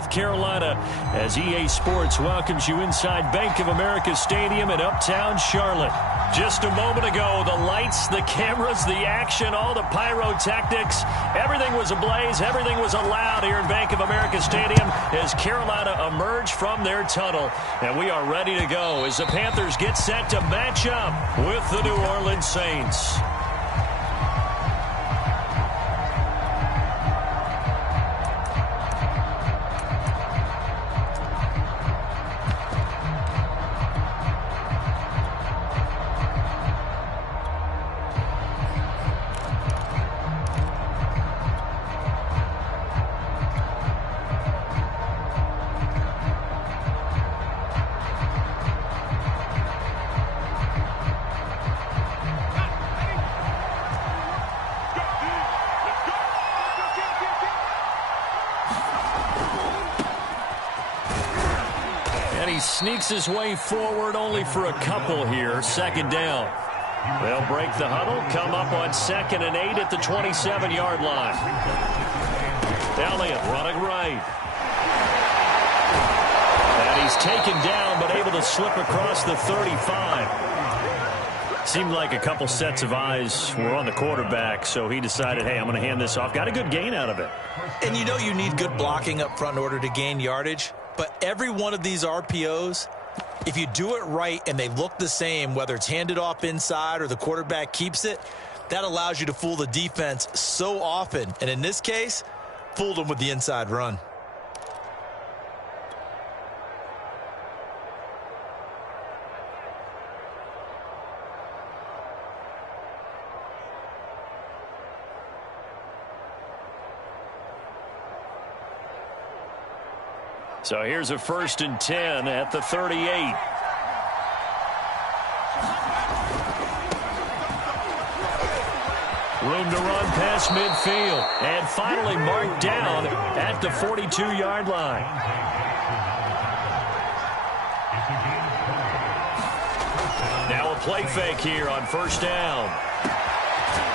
North Carolina, as EA Sports welcomes you inside Bank of America Stadium in Uptown Charlotte. Just a moment ago, the lights, the cameras, the action, all the pyrotechnics, everything was ablaze, everything was allowed here in Bank of America Stadium as Carolina emerged from their tunnel. And we are ready to go as the Panthers get set to match up with the New Orleans Saints. Sneaks his way forward only for a couple here. Second down. They'll break the huddle, come up on 2nd and 8 at the 27-yard line. Elliott running right. And he's taken down but able to slip across the 35. Seemed like a couple sets of eyes were on the quarterback, so he decided, hey, I'm going to hand this off. Got a good gain out of it. And you know you need good blocking up front in order to gain yardage. But every one of these RPOs, if you do it right and they look the same, whether it's handed off inside or the quarterback keeps it, that allows you to fool the defense so often. And in this case, fooled them with the inside run. So here's a 1st and 10 at the 38. Room to run past midfield. And finally marked down at the 42-yard line. Now a play fake here on 1st down.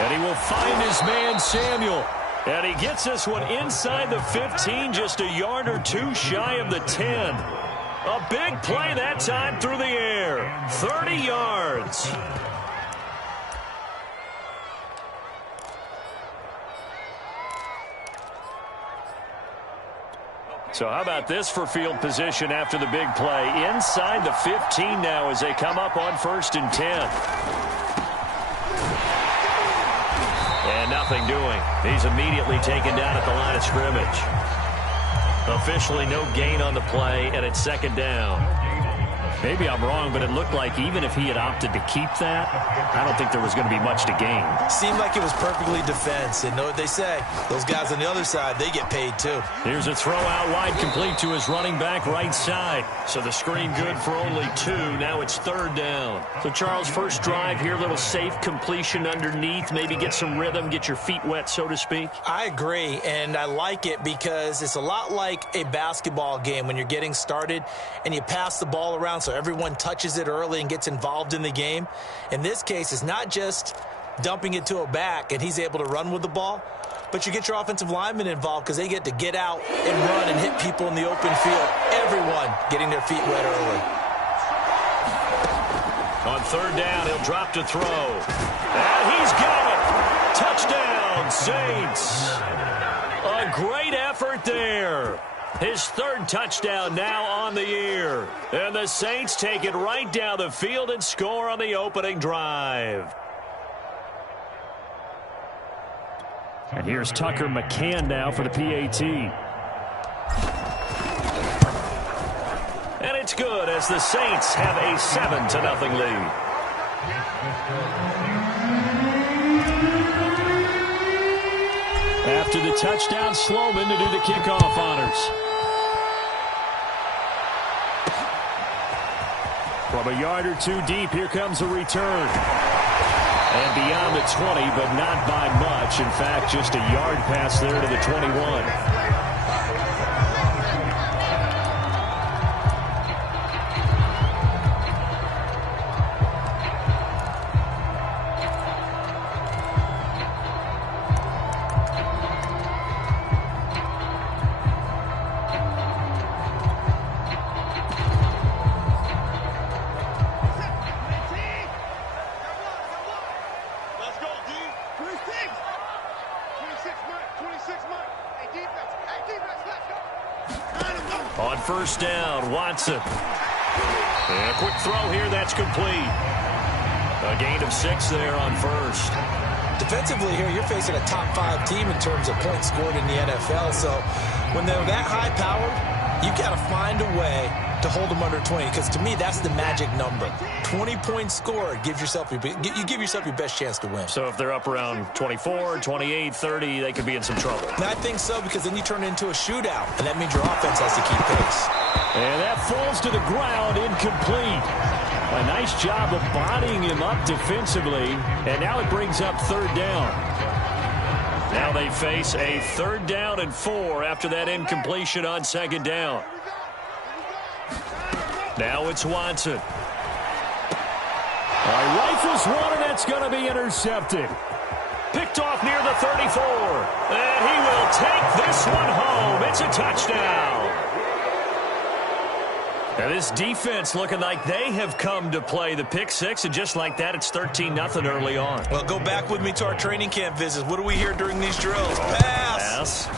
And he will find his man Samuel. And he gets this one inside the 15, just a yard or two shy of the 10. A big play that time through the air. 30 yards. So how about this for field position after the big play? Inside the 15 now as they come up on 1st and 10. And nothing doing. He's immediately taken down at the line of scrimmage. Officially no gain on the play, and it's 2nd down. Maybe I'm wrong, but it looked like even if he had opted to keep that, I don't think there was going to be much to gain. Seemed like it was perfectly defense. And know what they say, those guys on the other side, they get paid too. Here's a throw out wide, complete to his running back right side. So the screen good for only 2. Now it's 3rd down. So Charles, first drive here, little safe completion underneath. Maybe get some rhythm, get your feet wet, so to speak. I agree, and I like it because it's a lot like a basketball game when you're getting started and you pass the ball around so everyone touches it early and gets involved in the game. In this case, it's not just dumping it to a back and he's able to run with the ball, but you get your offensive linemen involved because they get to get out and run and hit people in the open field. Everyone getting their feet wet early. On 3rd down, he'll drop to throw. And he's got it. Touchdown, Saints. A great effort there. His 3rd touchdown now on the year. And the Saints take it right down the field and score on the opening drive. And here's Tucker McCann now for the PAT. And it's good as the Saints have a 7-0 lead. After the touchdown, Sloman to do the kickoff honors. From a yard or 2 deep, here comes a return. And beyond the 20, but not by much. In fact, just a yard pass there to the 21. On first down, Watson. And a quick throw here, that's complete. A gain of 6 there on first. Defensively here, you're facing a top 5 team in terms of points scored in the NFL. So when they're that high-powered, you've got to find a way to hold them under 20, because to me, that's the magic number. 20 points scored gives yourself you give yourself your best chance to win. So if they're up around 24, 28, 30, they could be in some trouble. And I think so, because then you turn it into a shootout, and that means your offense has to keep pace. And that falls to the ground, incomplete. A nice job of bodying him up defensively, and now it brings up third down. Now they face a 3rd down and 4 after that incompletion on 2nd down. Now it's Watson. All right, rifles one, and that's going to be intercepted. Picked off near the 34. And he will take this one home. It's a touchdown. Now this defense looking like they have come to play the pick 6, and just like that, it's 13-0 early on. Well, go back with me to our training camp visits. What do we hear during these drills? Pass.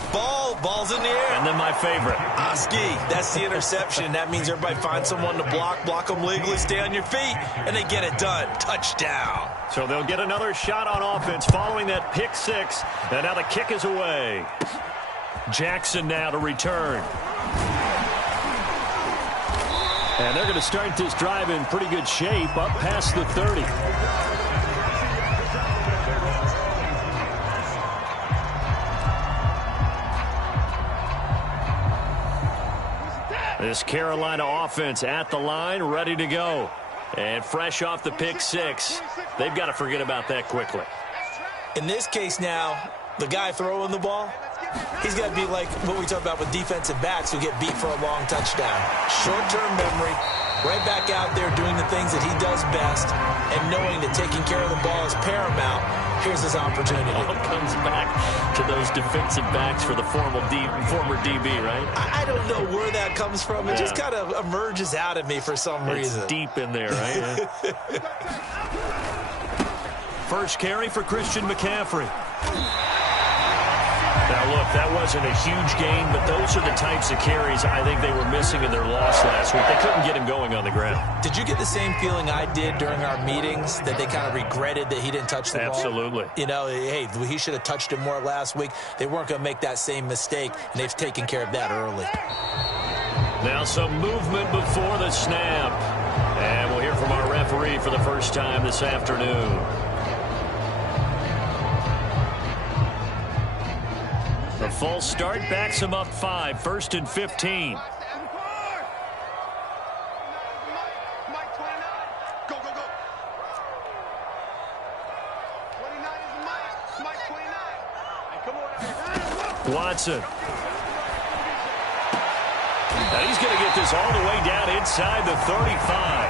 Ball's in the air. And then my favorite. Oski, that's the interception. That means everybody finds someone to block them legally, stay on your feet, and they get it done. Touchdown. So they'll get another shot on offense following that pick 6, and now the kick is away. Jackson now to return. And they're going to start this drive in pretty good shape, up past the 30. This Carolina offense at the line, ready to go. And fresh off the pick 6, they've got to forget about that quickly. In this case now, the guy throwing the ball, he's got to be like what we talk about with defensive backs who get beat for a long touchdown. Short-term memory, right back out there doing the things that he does best, and knowing that taking care of the ball is paramount. Here's his opportunity. All comes back to those defensive backs for the former DB, right? I don't know where that comes from. It just kind of emerges out of me for some reason. It's deep in there, right? First carry for Christian McCaffrey. Now, look, that wasn't a huge gain, but those are the types of carries I think they were missing in their loss last week. They couldn't get him going on the ground. Did you get the same feeling I did during our meetings, that they kind of regretted that he didn't touch the ball? Absolutely. You know, hey, he should have touched it more last week. They weren't going to make that same mistake, and they've taken care of that early. Now some movement before the snap. And we'll hear from our referee for the first time this afternoon. The full start backs him up 5, 1st and 15. Watson. Now he's going to get this all the way down inside the 35.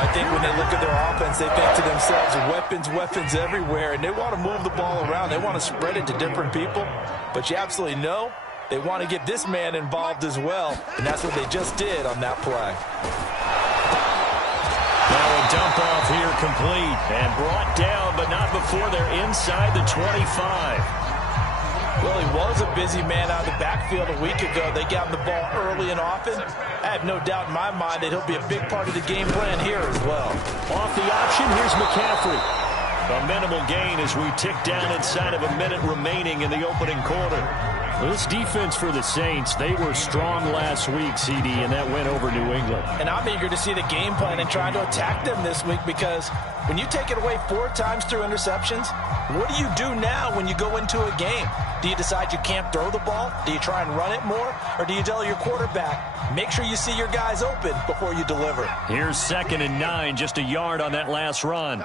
I think when they look at their offense, they think to themselves, weapons everywhere, and they want to move the ball around. They want to spread it to different people, but you absolutely know they want to get this man involved as well, and that's what they just did on that play. Now a dump off here complete, and brought down, but not before they're inside the 25. Well, he was a busy man out of the backfield a week ago. They got him the ball early and often. I have no doubt in my mind that he'll be a big part of the game plan here as well. Off the option, here's McCaffrey. A minimal gain as we tick down inside of a minute remaining in the opening quarter. This defense for the Saints, they were strong last week, CD, and that went over New England. And I'm eager to see the game plan and trying to attack them this week, because when you take it away 4 times through interceptions, what do you do now when you go into a game? Do you decide you can't throw the ball? Do you try and run it more? Or do you tell your quarterback, make sure you see your guys open before you deliver? Here's 2nd and 9, just a yard on that last run.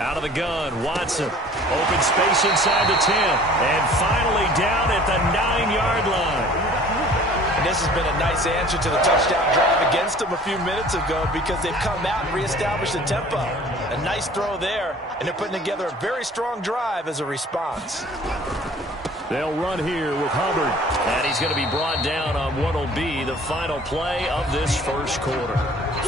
Out of the gun, Watson. Open space inside the 10. And finally down at the 9-yard line. And this has been a nice answer to the touchdown drive against them a few minutes ago, because they've come out and reestablished the tempo. A nice throw there, and they're putting together a very strong drive as a response. They'll run here with Hubbard. And he's going to be brought down on what will be the final play of this first quarter.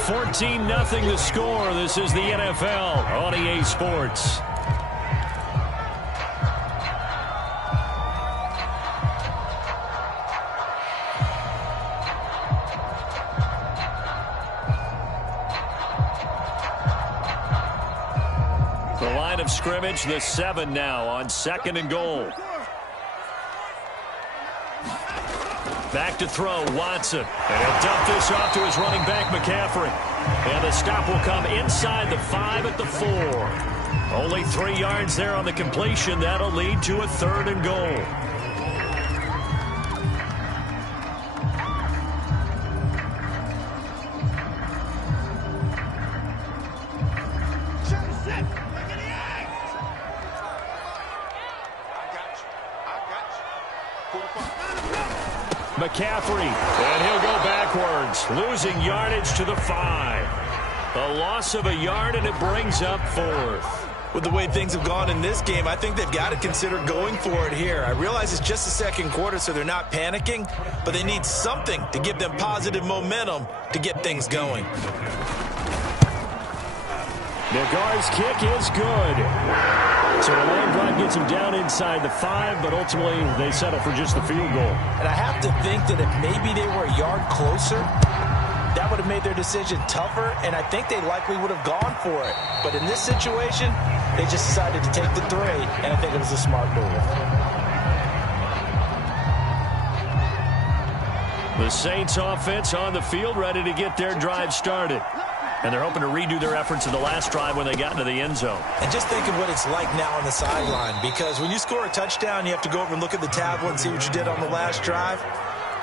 14-0 the score. This is the NFL on EA Sports. of scrimmage, the 7 now on 2nd and goal. Back to throw, Watson. And he'll dump this off to his running back, McCaffrey. And the stop will come inside the 5 at the 4. Only 3 yards there on the completion. That'll lead to a 3rd and goal. McCaffrey, and he'll go backwards, losing yardage to the 5. A loss of a yard, and it brings up 4th. With the way things have gone in this game, I think they've got to consider going for it here. I realize it's just the 2nd quarter, so they're not panicking, but they need something to give them positive momentum to get things going. Nagar's kick is good. So the long drive gets him down inside the 5, but ultimately they settle for just the field goal. And I have to think that if maybe they were a yard closer, that would have made their decision tougher, and I think they likely would have gone for it. But in this situation, they just decided to take the 3, and I think it was a smart move. The Saints offense on the field, ready to get their drive started. And they're hoping to redo their efforts in the last drive when they got into the end zone. And just think of what it's like now on the sideline, because when you score a touchdown, you have to go over and look at the tablet and see what you did on the last drive.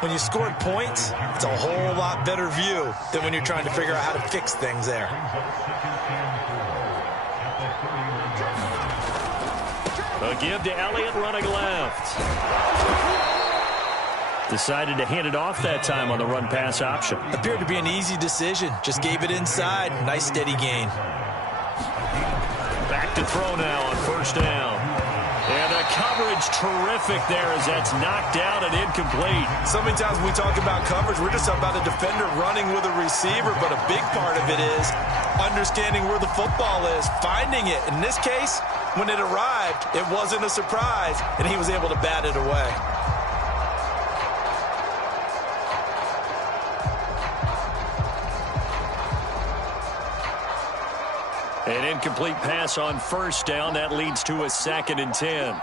When you scored points, it's a whole lot better view than when you're trying to figure out how to fix things there. A give to Elliott running left. Decided to hand it off that time on the run-pass option. Appeared to be an easy decision. Just gave it inside. Nice steady gain. Back to throw now on 1st down. And the coverage terrific there as that's knocked out and incomplete. So many times when we talk about coverage, we're just talking about a defender running with a receiver, but a big part of it is understanding where the football is, finding it. In this case, when it arrived, it wasn't a surprise, and he was able to bat it away. An incomplete pass on 1st down. That leads to a 2nd and 10.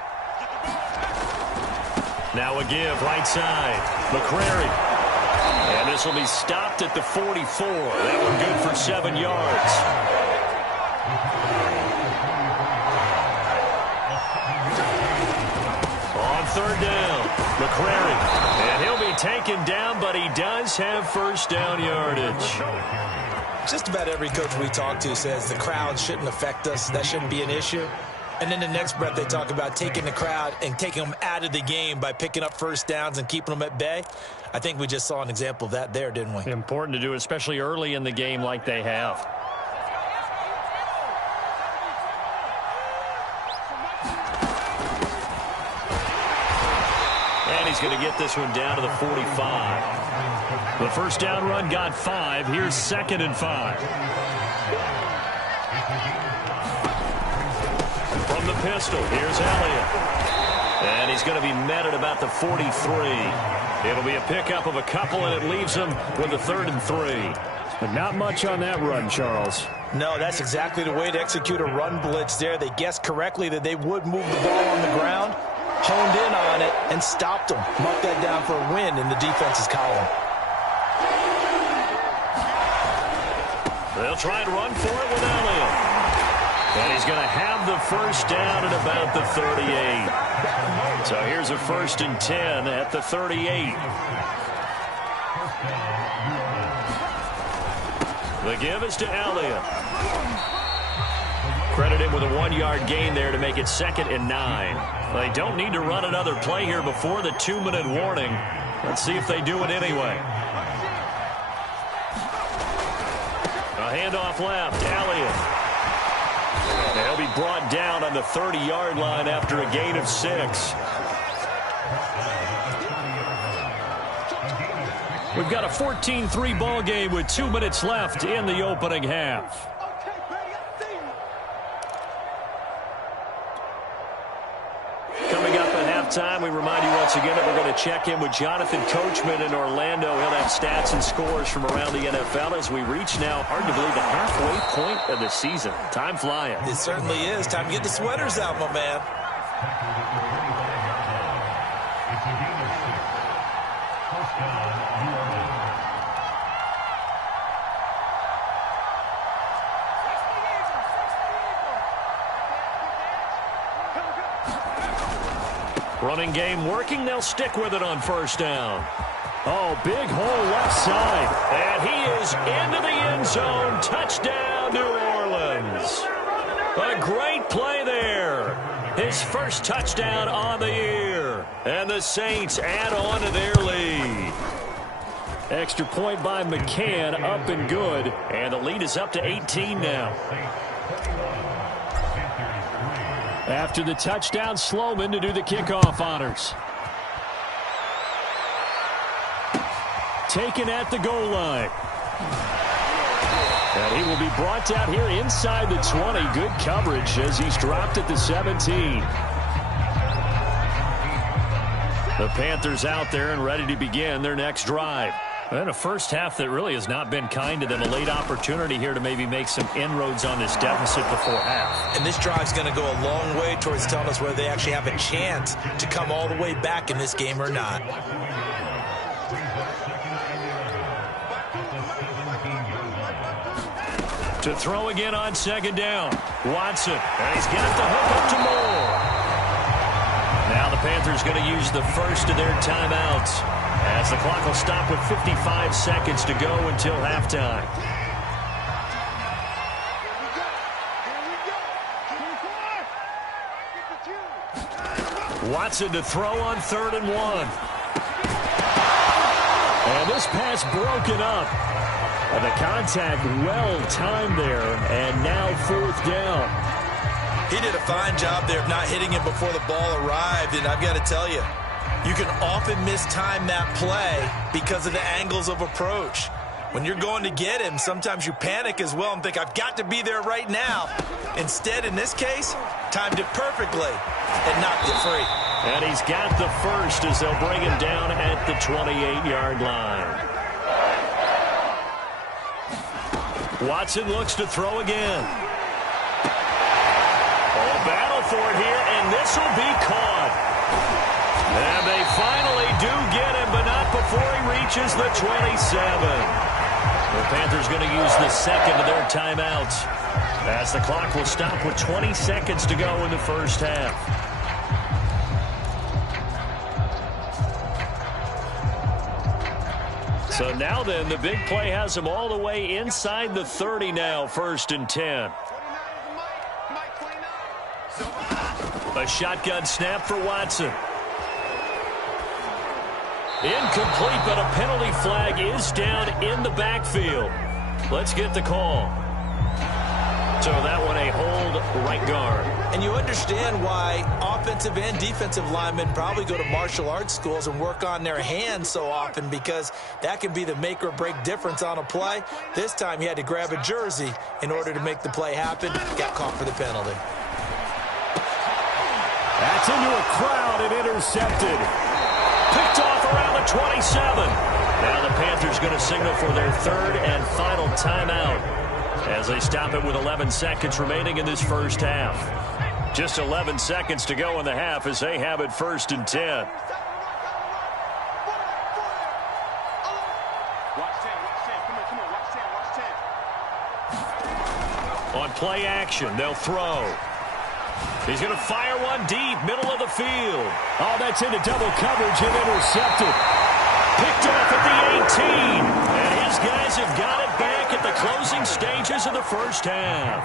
Now a give right side. McCrary. And this will be stopped at the 44. That one good for 7 yards. On 3rd down, McCrary. And he'll be taken down, but he does have 1st down yardage. Just about every coach we talk to says the crowd shouldn't affect us. That shouldn't be an issue. And then the next breath they talk about taking the crowd and taking them out of the game by picking up 1st downs and keeping them at bay. I think we just saw an example of that there, didn't we? Important to do, especially early in the game like they have. And he's going to get this one down to the 45. The 1st down run got 5. Here's 2nd and 5. From the pistol, here's Elliott. And he's going to be met at about the 43. It'll be a pickup of a couple, and it leaves him with a 3rd and 3. But not much on that run, Charles. No, that's exactly the way to execute a run blitz there. They guessed correctly that they would move the ball on the ground, honed in on it, and stopped them. Mark that down for a win in the defense's column. They'll try and run for it with Elliott. And he's going to have the 1st down at about the 38. So here's a 1st and 10 at the 38. The give is to Elliott. Credit him with a 1-yard gain there to make it 2nd and 9. They don't need to run another play here before the 2-minute warning. Let's see if they do it anyway. A handoff left, Elliott. They'll be brought down on the 30-yard line after a gain of 6. We've got a 14-3 ball game with 2 minutes left in the opening half. Coming up at halftime. We remind you once again that we're going to check in with Jonathan Coachman in Orlando. He'll have stats and scores from around the NFL as we reach now, hard to believe, the halfway point of the season. Time flying. It certainly is. Time to get the sweaters out, my man. Running game working. They'll stick with it on first down. Oh, big hole left side. And he is into the end zone. Touchdown, New Orleans. A great play there. His first touchdown on the year. And the Saints add on to their lead. Extra point by McCann, up and good. And the lead is up to 18 now. After the touchdown, Sloman to do the kickoff honors. Taken at the goal line. And he will be brought down here inside the 20. Good coverage as he's dropped at the 17. The Panthers out there and ready to begin their next drive. And a first half that really has not been kind to them. A late opportunity here to maybe make some inroads on this deficit before half. And this drive's going to go a long way towards telling us whether they actually have a chance to come all the way back in this game or not. To throw again on second down. Watson. And he's got the hook up to Moore. Now the Panthers going to use the first of their timeouts, as the clock will stop with 55 seconds to go until halftime. Watson to throw on 3rd and 1. And this pass broken up. And the contact well timed there, and now 4th down. He did a fine job there of not hitting him before the ball arrived, and I've got to tell you, you can often mistime that play because of the angles of approach. When you're going to get him, sometimes you panic as well and think, I've got to be there right now. Instead, in this case, timed it perfectly and knocked it free. And he's got the first as they'll bring him down at the 28-yard line. Watson looks to throw again. Oh, battle for it here, and this will be caught. And they finally do get him, but not before he reaches the 27. The Panthers going to use the second of their timeouts, as the clock will stop with 20 seconds to go in the first half. So now then, the big play has them all the way inside the 30 now, 1st and 10. A shotgun snap for Watson. Incomplete, but a penalty flag is down in the backfield. Let's get the call. So that one a hold right guard. And you understand why offensive and defensive linemen probably go to martial arts schools and work on their hands so often, because that can be the make or break difference on a play. This time he had to grab a jersey in order to make the play happen. Got caught for the penalty. That's into a crowd and intercepted. Picked off around the 27. Now the Panthers going to signal for their 3rd and final timeout, as they stop it with 11 seconds remaining in this first half. Just 11 seconds to go in the half as they have it 1st and 10. On play action, they'll throw. He's going to fire one deep, middle of the field. Oh, that's into double coverage and intercepted. Picked off at the 18. And his guys have got it back at the closing stages of the first half.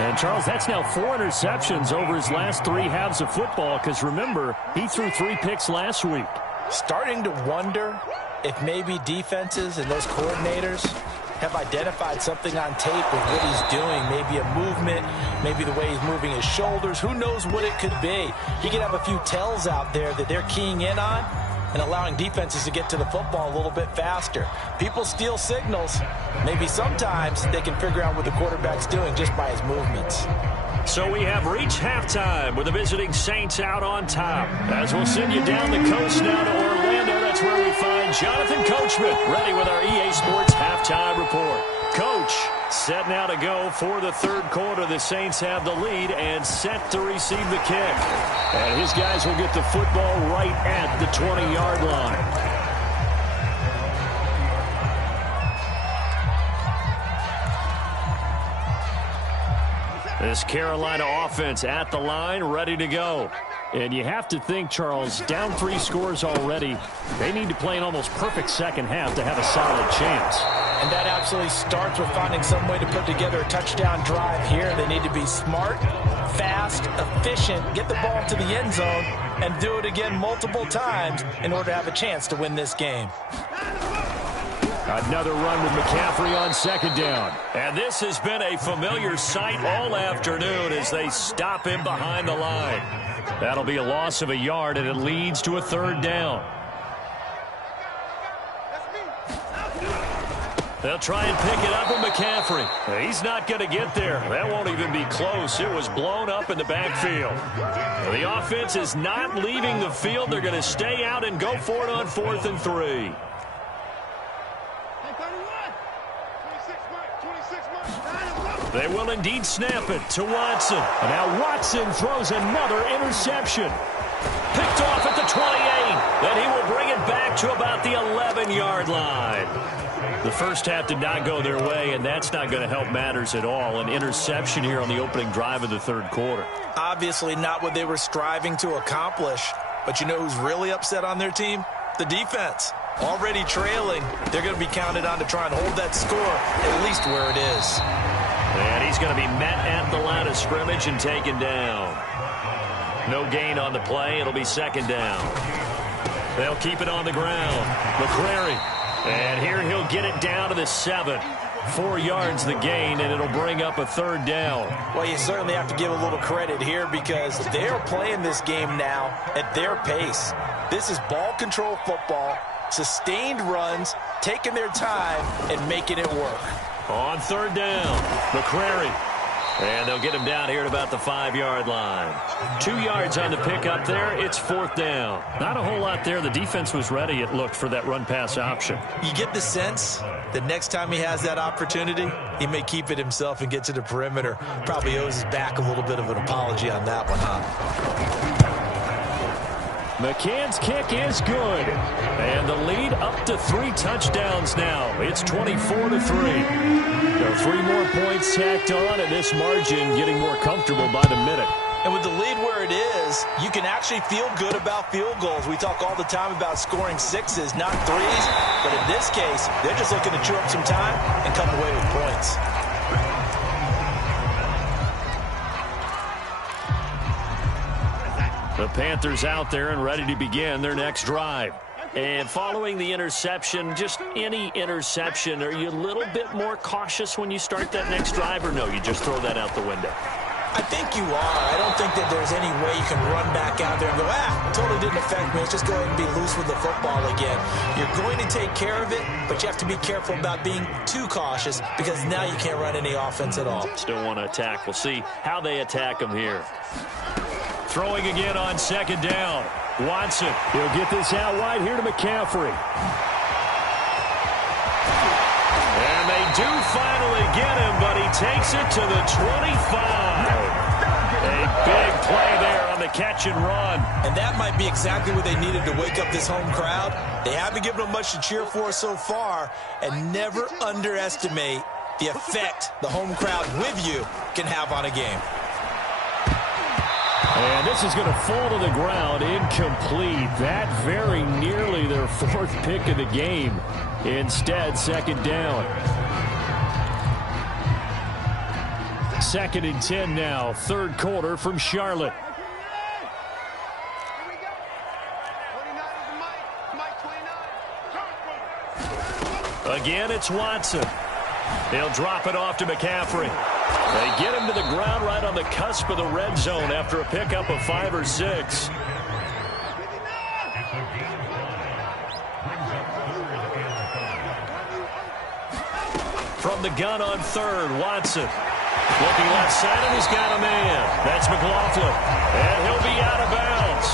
And, Charles, that's now 4 interceptions over his last 3 halves of football, because, remember, he threw 3 picks last week. Starting to wonder if maybe defenses and those coordinators have identified something on tape with what he's doing. Maybe a movement, maybe the way he's moving his shoulders. Who knows what it could be? He could have a few tells out there that they're keying in on and allowing defenses to get to the football a little bit faster. People steal signals. Maybe sometimes they can figure out what the quarterback's doing just by his movements. So we have reached halftime with the visiting Saints out on top. As we'll send you down the coast now to Orlando, that's where we find Jonathan Coachman, ready with our EA Sports halftime report. Coach, set now to go for the third quarter. The Saints have the lead and set to receive the kick. And his guys will get the football right at the 20-yard line. This Carolina offense at the line, ready to go. And you have to think, Charles, down 3 scores already. They need to play an almost perfect second half to have a solid chance. And that absolutely starts with finding some way to put together a touchdown drive here. They need to be smart, fast, efficient, get the ball to the end zone, and do it again multiple times in order to have a chance to win this game. Another run with McCaffrey on second down. And this has been a familiar sight all afternoon as they stop him behind the line. That'll be a loss of a yard, and it leads to a third down. They'll try and pick it up with McCaffrey. He's not going to get there. That won't even be close. It was blown up in the backfield. The offense is not leaving the field. They're going to stay out and go for it on 4th and 3. They will indeed snap it to Watson. And now Watson throws another interception. Picked off at the 28. Then he will bring it back to about the 11-yard line. The first half did not go their way, and that's not going to help matters at all. An interception here on the opening drive of the third quarter. Obviously not what they were striving to accomplish. But you know who's really upset on their team? The defense. Already trailing, they're going to be counted on to try and hold that score at least where it is. And he's going to be met at the line of scrimmage and taken down. No gain on the play. It'll be second down. They'll keep it on the ground. McCrary. And here he'll get it down to the 7. 4 yards the gain, and it'll bring up a third down. Well, you certainly have to give a little credit here because they're playing this game now at their pace. This is ball control football, sustained runs, taking their time, and making it work. On third down, McCrary. And they'll get him down here at about the 5-yard line. 2 yards on the pickup there. It's 4th down. Not a whole lot there. The defense was ready, it looked, for that run-pass option. You get the sense that next time he has that opportunity, he may keep it himself and get to the perimeter. Probably owes his back a little bit of an apology on that one, huh? McCann's kick is good. And the lead up to 3 touchdowns now. It's 24-3. There are 3 more points tacked on, and this margin getting more comfortable by the minute. And with the lead where it is, you can actually feel good about field goals. We talk all the time about scoring 6s, not 3s. But in this case, they're just looking to chew up some time and come away with points. The Panthers out there and ready to begin their next drive. And following the interception, just any interception, are you a little bit more cautious when you start that next drive, or no, you just throw that out the window? I think you are. I don't think that there's any way you can run back out there and go, it totally didn't affect me. Let's just go ahead and be loose with the football again. You're going to take care of it, but you have to be careful about being too cautious because now you can't run any offense at all. Still want to attack. We'll see how they attack them here. Throwing again on second down. Watson. He'll get this out wide here to McCaffrey. And they do finally get him, but he takes it to the 25. A big play there on the catch and run. And that might be exactly what they needed to wake up this home crowd. They haven't given them much to cheer for so far, and never underestimate the effect the home crowd with you can have on a game. And this is going to fall to the ground, incomplete. That very nearly their 4th pick of the game. Instead, second down. 2nd and 10 now, third quarter from Charlotte. Again, it's Watson. They'll drop it off to McCaffrey. They get him to the ground right on the cusp of the red zone after a pickup of 5 or 6. From the gun on third, Watson. Looking left side, and he's got a man. That's McLaughlin. And he'll be out of bounds.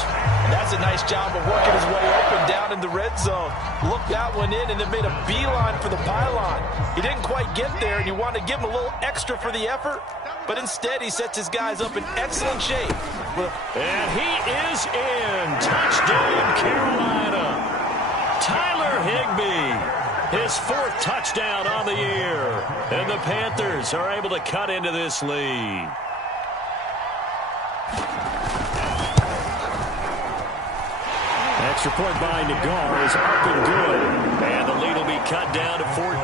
And that's a nice job of working his way up and down in the red zone. Looked that one in and then made a beeline for the pylon. He didn't quite get there, and you want to give him a little extra for the effort. But instead, he sets his guys up in excellent shape. And he is in. Touchdown, Carolina. Tyler Higbee, his 4th touchdown on the year. And the Panthers are able to cut into this lead. Extra point by Nagar is up and good. And the lead will be cut down to 14.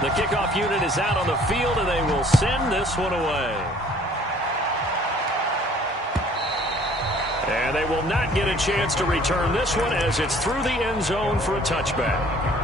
The kickoff unit is out on the field, and they will send this one away. And they will not get a chance to return this one as it's through the end zone for a touchback.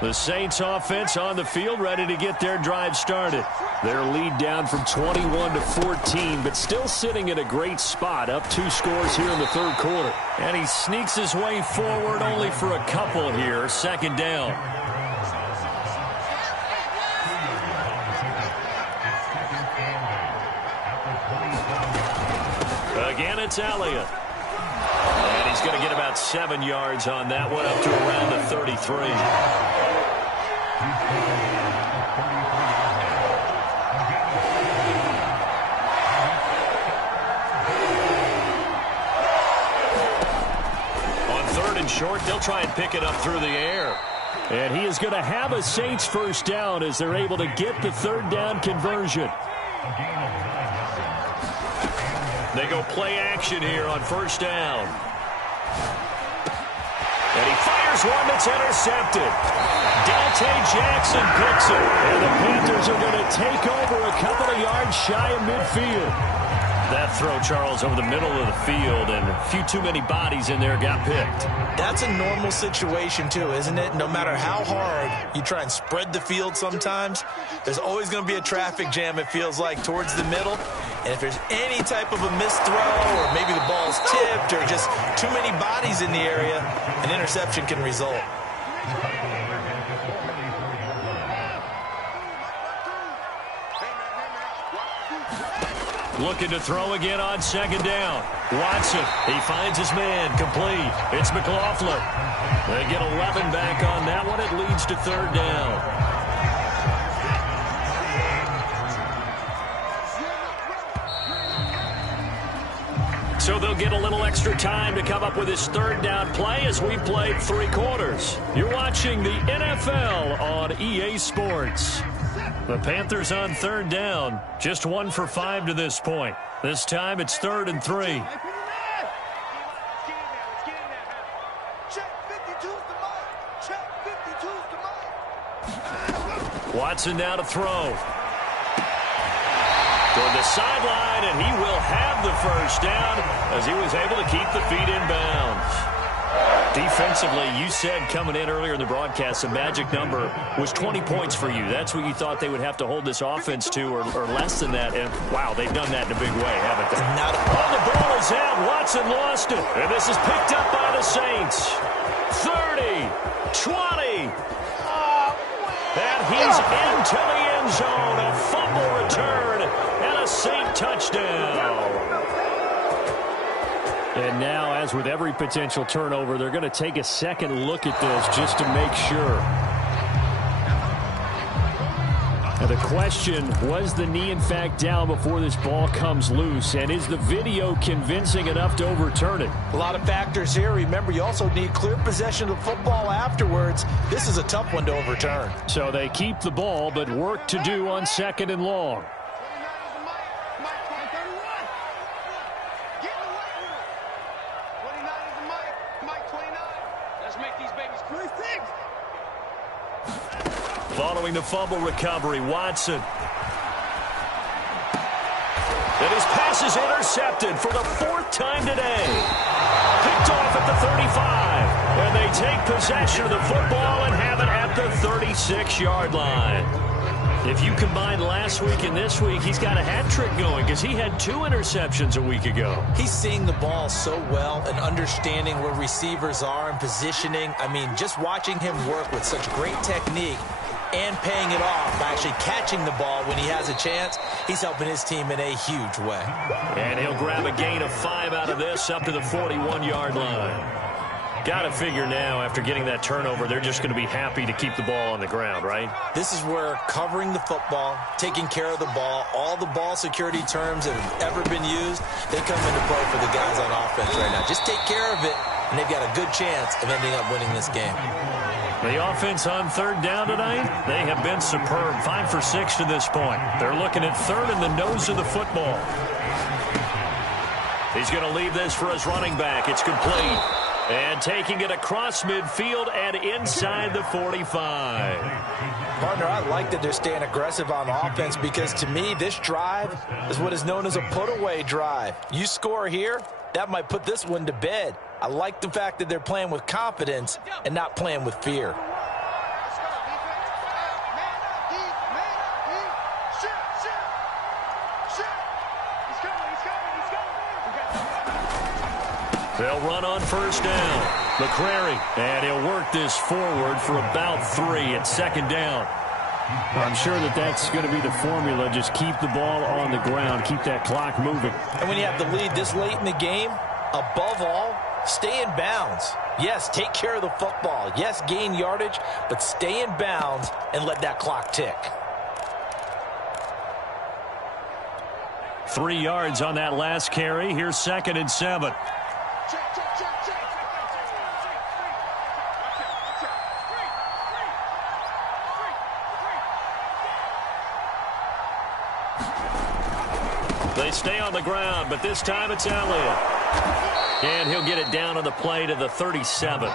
The Saints offense on the field, ready to get their drive started. Their lead down from 21 to 14, but still sitting in a great spot, up 2 scores here in the 3rd quarter. And he sneaks his way forward only for a couple here, 2nd down. Again, it's Elliott. And he's going to get about 7 yards on that one, up to around the 33. On 3rd and short, they'll try and pick it up through the air. And he is going to have a Saints 1st down as they're able to get the 3rd down conversion. They go play action here on 1st down. And he fires one that's intercepted. Dante Jackson picks it. And the Panthers are going to take over a couple of yards shy of midfield. That throw, Charles, over the middle of the field, and a few too many bodies in there got picked. That's a normal situation, too, isn't it? No matter how hard you try and spread the field sometimes, there's always going to be a traffic jam, it feels like, towards the middle. And if there's any type of a missed throw, or maybe the ball's tipped, or just too many bodies in the area, an interception can result. Looking to throw again on 2nd down. Watson, he finds his man, complete. It's McLaughlin. They get 11 back on that one. It leads to 3rd down. So they'll get a little extra time to come up with his 3rd down play as we played 3 quarters. You're watching the NFL on EA Sports. The Panthers on 3rd down, just 1 for 5 to this point. This time it's 3rd and 3. Watson now to throw. Toward the sideline, and he will have the 1st down as he was able to keep the feet in bounds. Defensively, you said coming in earlier in the broadcast, the magic number was 20 points for you. That's what you thought they would have to hold this offense to, or less than that. And, wow, they've done that in a big way, haven't they? The ball is out. Watson lost it. And this is picked up by the Saints. 30, 20. And he's into the end zone. A fumble return and a Saint touchdown. And now, as with every potential turnover, they're going to take a second look at this just to make sure. Now the question, was the knee in fact down before this ball comes loose? And is the video convincing enough to overturn it? A lot of factors here. Remember, you also need clear possession of the football afterwards. This is a tough one to overturn. So they keep the ball, but work to do on 2nd and long. Following the fumble recovery, Watson. And his pass is intercepted for the 4th time today. Picked off at the 35. And they take possession of the football and have it at the 36-yard line. If you combine last week and this week, he's got a hat trick going because he had 2 interceptions a week ago. He's seeing the ball so well and understanding where receivers are and positioning. I mean, just watching him work with such great technique and paying it off by actually catching the ball when he has a chance, he's helping his team in a huge way. And he'll grab a gain of 5 out of this up to the 41-yard line. Got to figure now, after getting that turnover, they're just going to be happy to keep the ball on the ground, right? This is where covering the football, taking care of the ball, all the ball security terms that have ever been used, they come into play for the guys on offense right now. Just take care of it, and they've got a good chance of ending up winning this game. The offense on 3rd down tonight, they have been superb. 5 for 6 to this point. They're looking at 3rd in the nose of the football. He's going to leave this for his running back. It's complete. And taking it across midfield and inside the 45. Partner, I like that they're staying aggressive on offense because, to me, this drive is what is known as a put-away drive. You score here, that might put this one to bed. I like the fact that they're playing with confidence and not playing with fear. They'll run on 1st down. McCrary, and he'll work this forward for about 3 at 2nd down. I'm sure that's going to be the formula. Just keep the ball on the ground. Keep that clock moving. And when you have the lead this late in the game, above all, stay in bounds. Yes, take care of the football. Yes, gain yardage, but stay in bounds and let that clock tick. 3 yards on that last carry. Here's 2nd and 7. They stay on the ground, but this time it's Elliott. And he'll get it down on the play to the 37.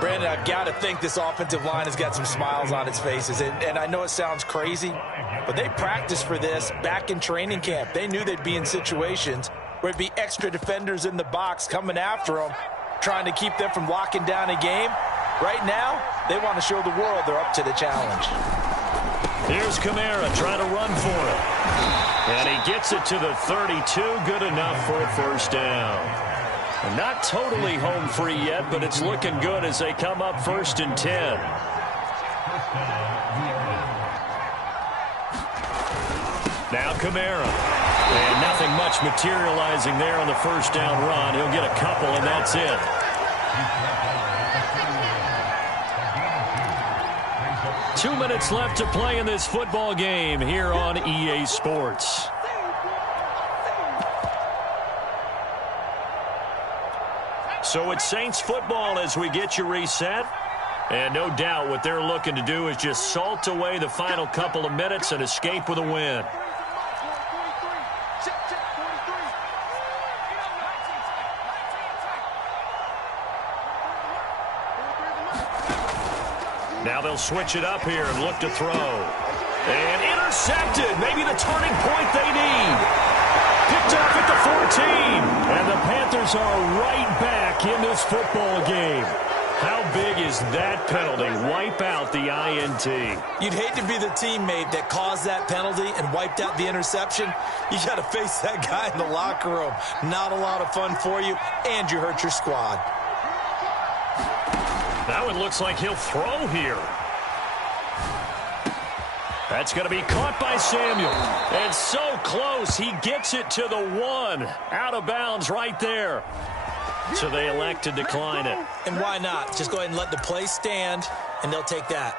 Brandon, I've got to think this offensive line has got some smiles on its faces. And I know it sounds crazy, but they practiced for this back in training camp. They knew they'd be in situations where it'd be extra defenders in the box coming after them, trying to keep them from locking down a game. Right now, they want to show the world they're up to the challenge. Here's Kamara trying to run for it. And he gets it to the 32. Good enough for a 1st down. And not totally home free yet, but it's looking good as they come up 1st and 10. Now Kamara. And nothing much materializing there on the 1st down run. He'll get a couple, and that's it. Two minutes left to play in this football game here on EA Sports. So it's Saints football as we get you reset. And no doubt what they're looking to do is just salt away the final couple of minutes and escape with a win. Now they'll switch it up here and look to throw. And intercepted. Maybe the turning point they need. Picked off at the 14. And the Panthers are right back in this football game. How big is that penalty? Wipe out the INT. You'd hate to be the teammate that caused that penalty and wiped out the interception. You got to face that guy in the locker room. Not a lot of fun for you, and you hurt your squad. That one looks like he'll throw here. That's going to be caught by Samuel. And so close, he gets it to the 1. Out of bounds right there. So they elect to decline it. And why not? Just go ahead and let the play stand, and they'll take that.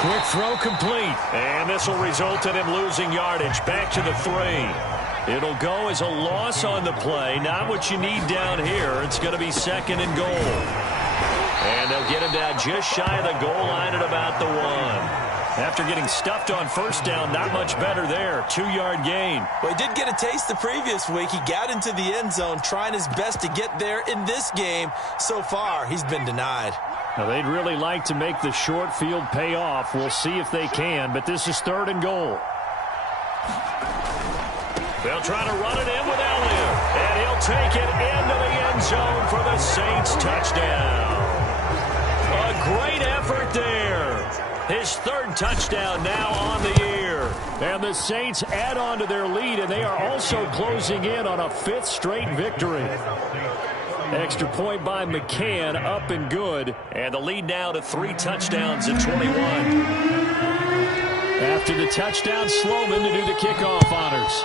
Quick throw complete. And this will result in him losing yardage. Back to the 3. It'll go as a loss on the play. Not what you need down here. It's going to be 2nd and goal. And they'll get him down just shy of the goal line at about the 1. After getting stuffed on first down, not much better there. 2-yard gain. Well, he did get a taste the previous week. He got into the end zone, trying his best to get there in this game. So far, he's been denied. Now, they'd really like to make the short field pay off. We'll see if they can, but this is 3rd and goal. They'll try to run it in with Elliott, and he'll take it into the end zone for the Saints touchdown. A great effort there. His 3rd touchdown now on the year. And the Saints add on to their lead, and they are also closing in on a 5th straight victory. Extra point by McCann, up and good. And the lead now to 3 touchdowns at 21. After the touchdown, Sloman to do the kickoff honors.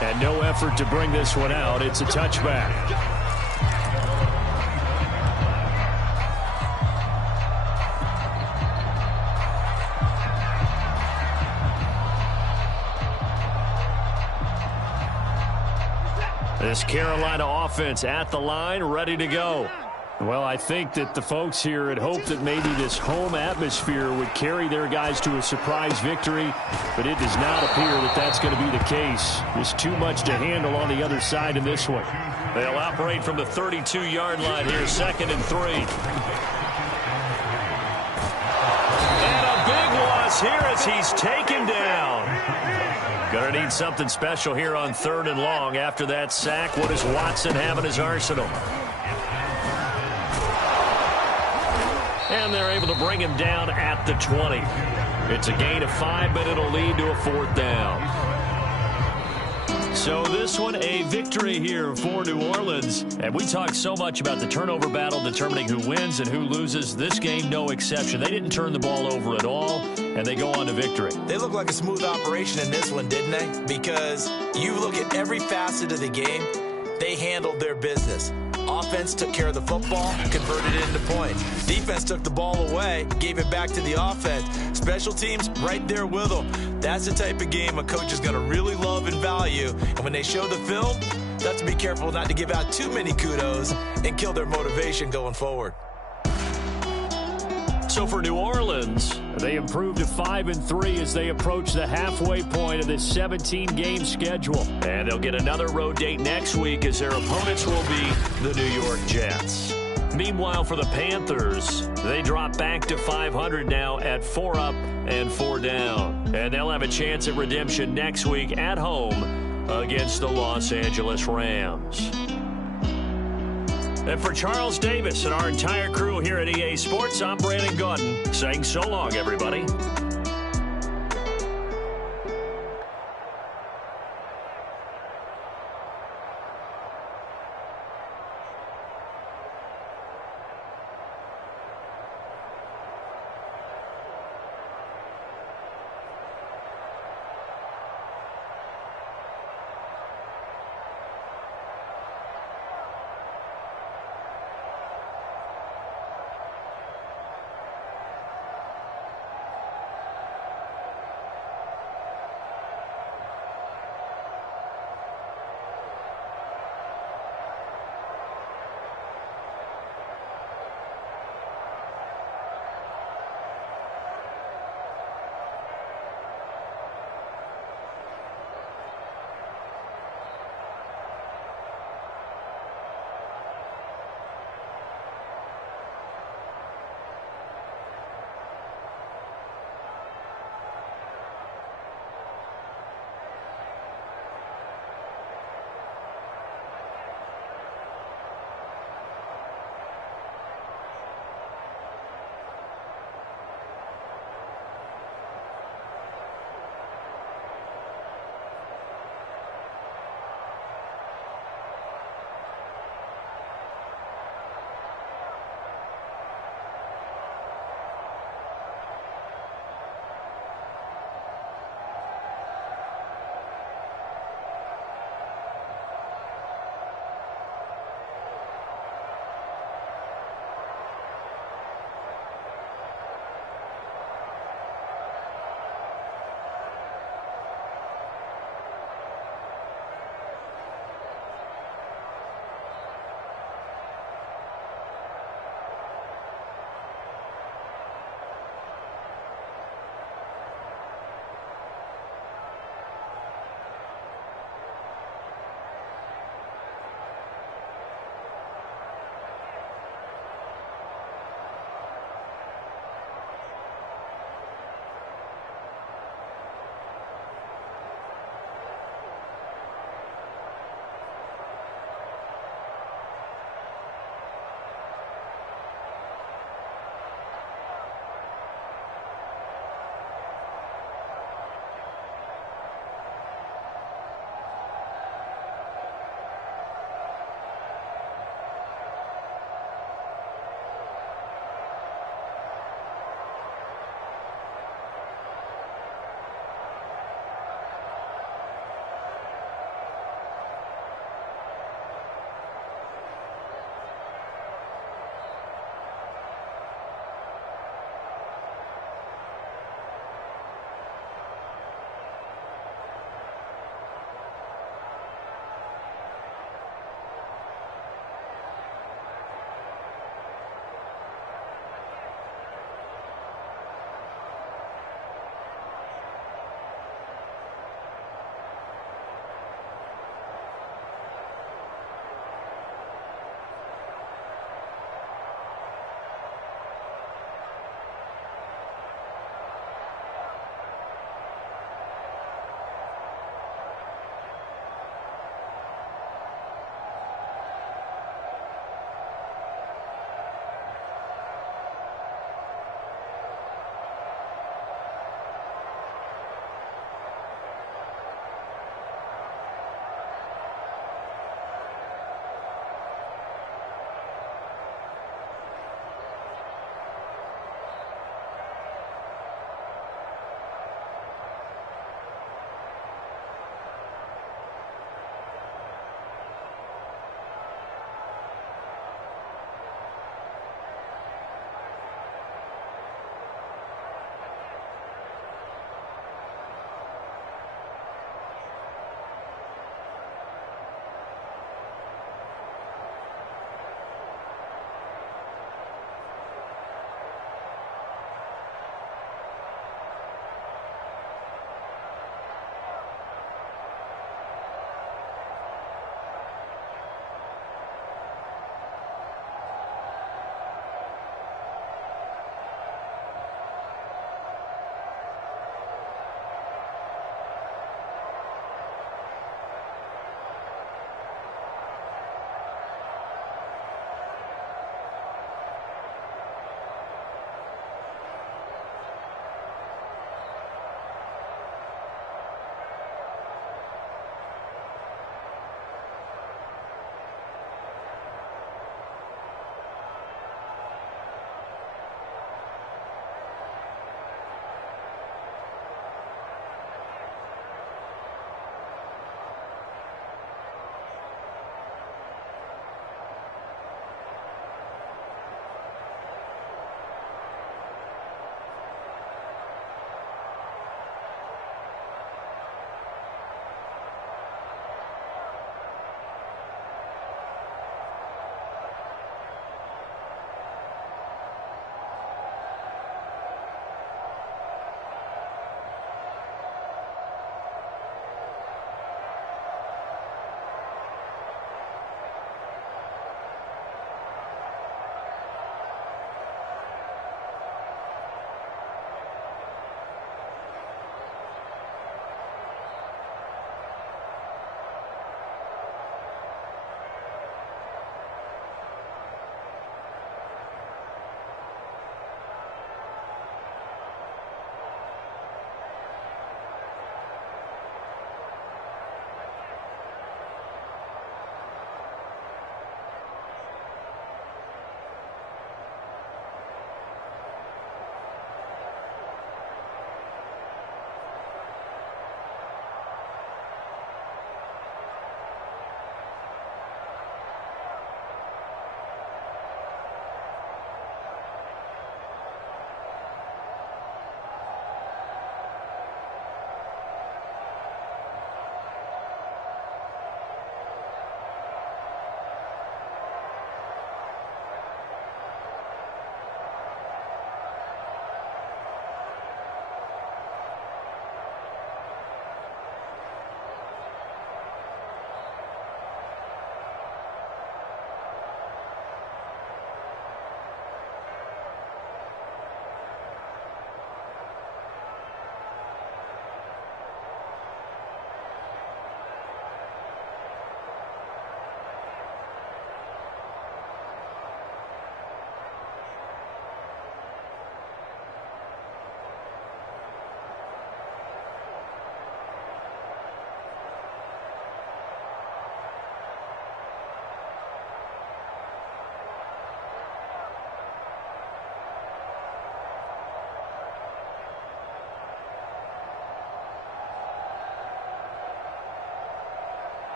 And no effort to bring this one out. It's a touchback. This Carolina offense at the line, ready to go. Well, I think that the folks here had hoped that maybe this home atmosphere would carry their guys to a surprise victory, but it does not appear that that's going to be the case. There's too much to handle on the other side in this one. They'll operate from the 32-yard line here, 2nd and 3. And a big loss here as he's taken down. Going to need something special here on 3rd and long after that sack. What does Watson have in his arsenal? And they're able to bring him down at the 20. It's a gain of 5, but it'll lead to a 4th down. So this one, a victory here for New Orleans. And we talk so much about the turnover battle determining who wins and who loses. This game, no exception. They didn't turn the ball over at all, and they go on to victory. They look like a smooth operation in this one, didn't they? Because you look at every facet of the game, they handled their business. Offense took care of the football, converted it into points. Defense took the ball away, gave it back to the offense. Special teams right there with them. That's the type of game a coach is going to really love and value. And when they show the film, they have to be careful not to give out too many kudos and kill their motivation going forward. So for New Orleans, they improved to 5-3 as they approach the halfway point of this 17-game schedule. And they'll get another road date next week as their opponents will be the New York Jets. Meanwhile, for the Panthers, they drop back to 500 now at 4 up and 4 down. And they'll have a chance at redemption next week at home against the Los Angeles Rams. And for Charles Davis and our entire crew here at EA Sports, I'm Brandon Gaudin saying so long, everybody.